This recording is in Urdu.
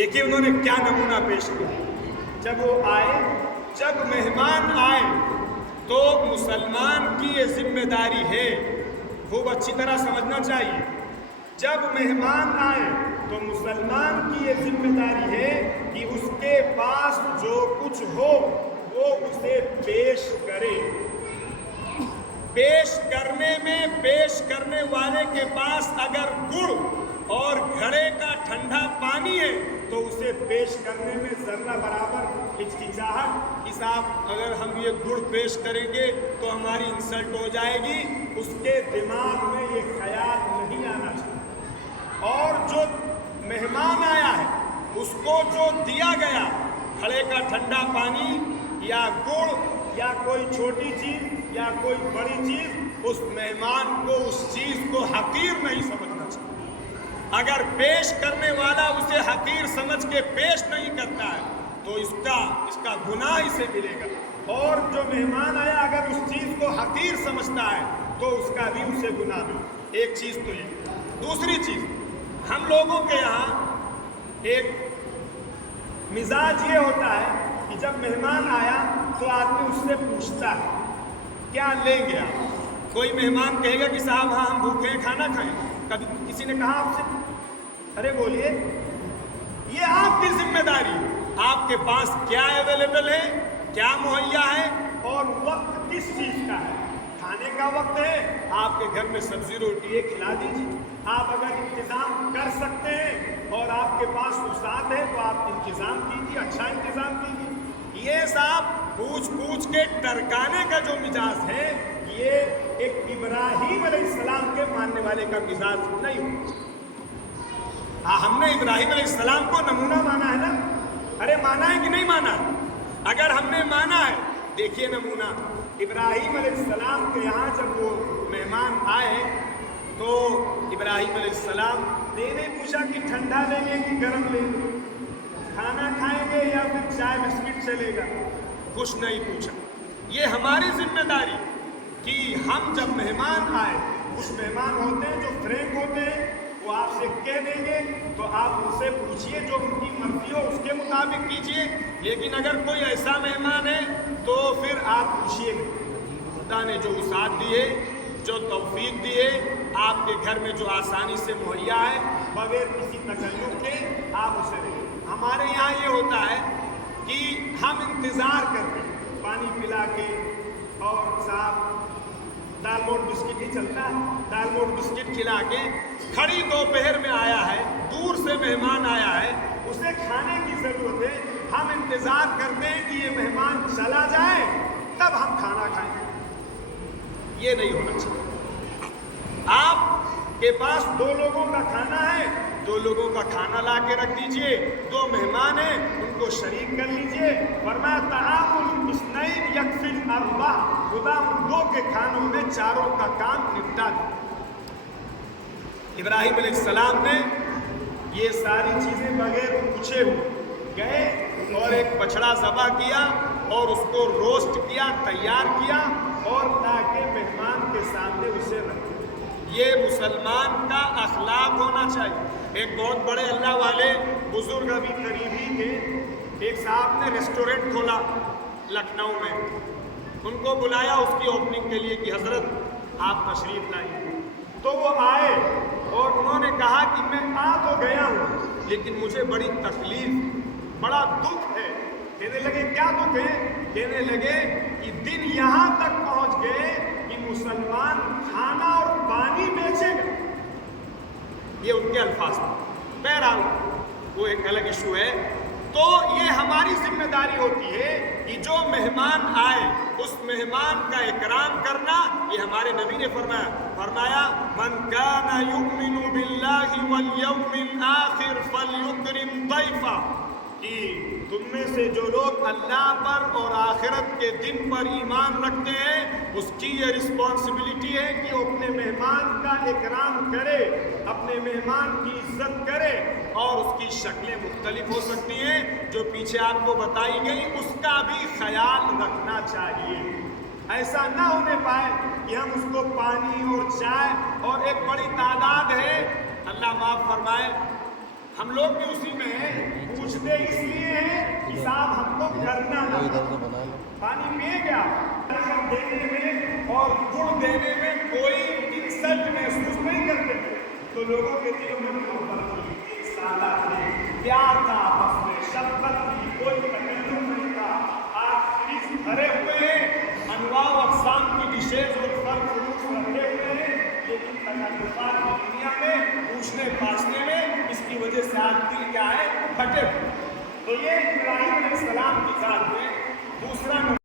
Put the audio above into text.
دیکھیے انہوں نے کیا نمونہ پیش کیا. جب مہمان آئے تو مسلمان کی یہ ذمہ داری ہے، خوب اچھی طرح سمجھنا چاہیے. جب مہمان آئے تو مسلمان کی یہ ذمہ داری ہے کہ اس کے پاس جو کچھ ہو وہ اسے پیش کرے. پیش کرنے میں پیش کرنے والے کے پاس اگر گڑ اور گھڑے کا ٹھنڈا پانی ہے تو اسے پیش کرنے میں ذرہ برابر ہچکچاہٹ کہ صاحب اگر ہم یہ گڑ پیش کریں گے تو ہماری انسلٹ ہو جائے گی، اس کے دماغ میں یہ خیال نہیں آنا چاہیے. اور جو مہمان آیا ہے اس کو جو دیا گیا گھڑے کا ٹھنڈا پانی یا گڑ یا کوئی چھوٹی چیز یا کوئی بڑی چیز، اس مہمان کو اس چیز کو حقیر نہیں سمجھنا چاہیے. اگر پیش کرنے والا اسے حقیر سمجھ کے پیش نہیں کرتا ہے تو اس کا گناہ اسے ملے گا. اور جو مہمان آیا اگر اس چیز کو حقیر سمجھتا ہے تو اس کا بھی اسے گناہ ملے. ایک چیز تو یہ. دوسری چیز، ہم لوگوں کے یہاں ایک مزاج یہ ہوتا ہے کہ جب مہمان آیا تو آدمی اس سے پوچھتا ہے کیا لیں گے آپ. کوئی مہمان کہے گا کہ صاحب ہاں ہم بھوکے ہیں کھانا کھائیں. کبھی کسی نے کہا آپ سے ارے بولیے، یہ آپ کی ذمہ داری ہے. آپ کے پاس کیا اویلیبل ہے، کیا مہیا ہے اور وقت کس چیز کا ہے. کھانے کا وقت ہے، آپ کے گھر میں سبزی روٹی ہے کھلا دیجیے. آپ اگر انتظام کر سکتے ہیں اور آپ کے پاس وسعت ہے تو آپ انتظام کیجیے، اچھا انتظام کیجیے. یہ صاحب پوچھ کے ٹرکانے کا جو مزاج ہے یہ ایک ابراہیم علیہ السلام کے ماننے والے کا مزاج نہیں ہوتا. ہاں ہم نے ابراہیم علیہ السلام کو نمونہ مانا ہے نا. ارے مانا ہے کہ نہیں مانا ہے؟ اگر ہم نے مانا ہے دیکھیے نمونہ. ابراہیم علیہ السلام کے یہاں جب وہ مہمان آئے تو ابراہیم علیہ السلام نے نہیں پوچھا کہ ٹھنڈا لیں گے کہ گرم لیں گے، کھانا کھائیں گے یا پھر چائے بسکٹ چلے گا. کچھ نہیں پوچھا. یہ ہماری ذمہ داری کہ ہم جب مہمان آئے، کچھ مہمان ہوتے ہیں جو فرینک ہوتے ہیں، وہ آپ سے کہہ دیں گے تو آپ ان سے پوچھیے، جو ان کی مرضی ہو اس کے مطابق کیجیے. لیکن اگر کوئی ایسا مہمان ہے تو پھر آپ پوچھیے نہیں. خدا نے جو وسعت دی ہے، جو توفیق دی ہے، آپ کے گھر میں جو آسانی سے مہیا ہے بغیر کسی تکلف کے آپ اسے دیں. ہمارے یہاں یہ ہوتا ہے کہ ہم انتظار کرتے ہیں پانی پلا کے، اور صاحب دال موٹ بسکٹ ہی چلتا ہے، دال موٹ بسکٹ کھلا کے کھڑی دوپہر میں آیا ہے، دور سے مہمان آیا ہے، اسے کھانے کی ضرورت ہے. ہم انتظار کرتے ہیں کہ یہ مہمان چلا جائے تب ہم کھانا کھائیں. یہ نہیں ہونا چاہیے. آپ کے پاس 2 لوگوں کا کھانا ہے، 2 لوگوں کا کھانا لا کے رکھ دیجئے. 2 مہمان ہیں ان کو شریک کر لیجئے. فرمایا طعام الاثنین یکفی الاربع. خدا ان 2 کے کھانوں میں 4 کا کام نپٹا دیا. ابراہیم علیہ السلام نے یہ ساری چیزیں بغیر پوچھے ہوئے گئے اور ایک بچڑا ذبح کیا اور اس کو روسٹ کیا، تیار کیا اور تاکہ مہمان کے سامنے اسے رکھے. یہ مسلمان کا اخلاق ہونا چاہیے. ایک بہت بڑے اللہ والے بزرگ ابھی قریب ہی تھے، ایک صاحب نے ریسٹورنٹ کھولا لکھنؤ میں. ان کو بلایا اس کی اوپننگ کے لیے کہ حضرت آپ تشریف لائیں. تو وہ آئے اور انہوں نے کہا کہ میں آ تو گیا ہوں لیکن مجھے بڑی تکلیف، بڑا دکھ ہے. کہنے لگے کیا دکھ ہے؟ کہنے لگے کہ دن یہاں تک پہنچ گئے کہ مسلمان کھانا اور پانی بیچے گا. یہ ان کے الفاظ ہیں. بہرحال وہ ایک الگ ایشو ہے. تو یہ ہماری ذمہ داری ہوتی ہے کہ جو مہمان آئے اس مہمان کا اکرام کرنا. یہ ہمارے نبی نے فرمایا من کان یؤمن باللہ والیوم الآخر فلیکرم ضیفہ. کہ تم میں سے جو لوگ اللہ پر اور آخرت کے دن پر ایمان رکھتے ہیں اس کی یہ رسپانسبلٹی ہے کہ وہ اپنے مہمان کا اکرام کرے، اپنے مہمان کی عزت کرے. اور اس کی شکلیں مختلف ہو سکتی ہیں جو پیچھے آپ کو بتائی گئی، اس کا بھی خیال رکھنا چاہیے. ایسا نہ ہونے پائے کہ ہم اس کو پانی اور چائے، اور ایک بڑی تعداد ہے اللہ معاف فرمائے، ہم لوگ بھی اسی میں ہیں، کو کرنا نہ پڑے۔ پانی پیے گیا دینے میں اور گڑ دینے میں کوئی انسلٹ محسوس نہیں کرتے تھے، تو لوگوں کے دلوں میں محبت تھی، ایک سادہ تھی، پیار تھا، آپس میں شفقت تھی، کوئی تکلف نہیں تھا۔ آج فریج بھرے ہوئے ہیں، انواع و اقسام کی ڈشز اور پھل فروٹس رکھے ہوئے ہیں، لیکن تکلفات کی دنیا میں پوچھنے پاچھنے میں اس کی وجہ سے آج دل کیا ہے، پھٹے ہوئے۔ تو یہ ابراہیم علیہ السلام کی ذات میں دوسرا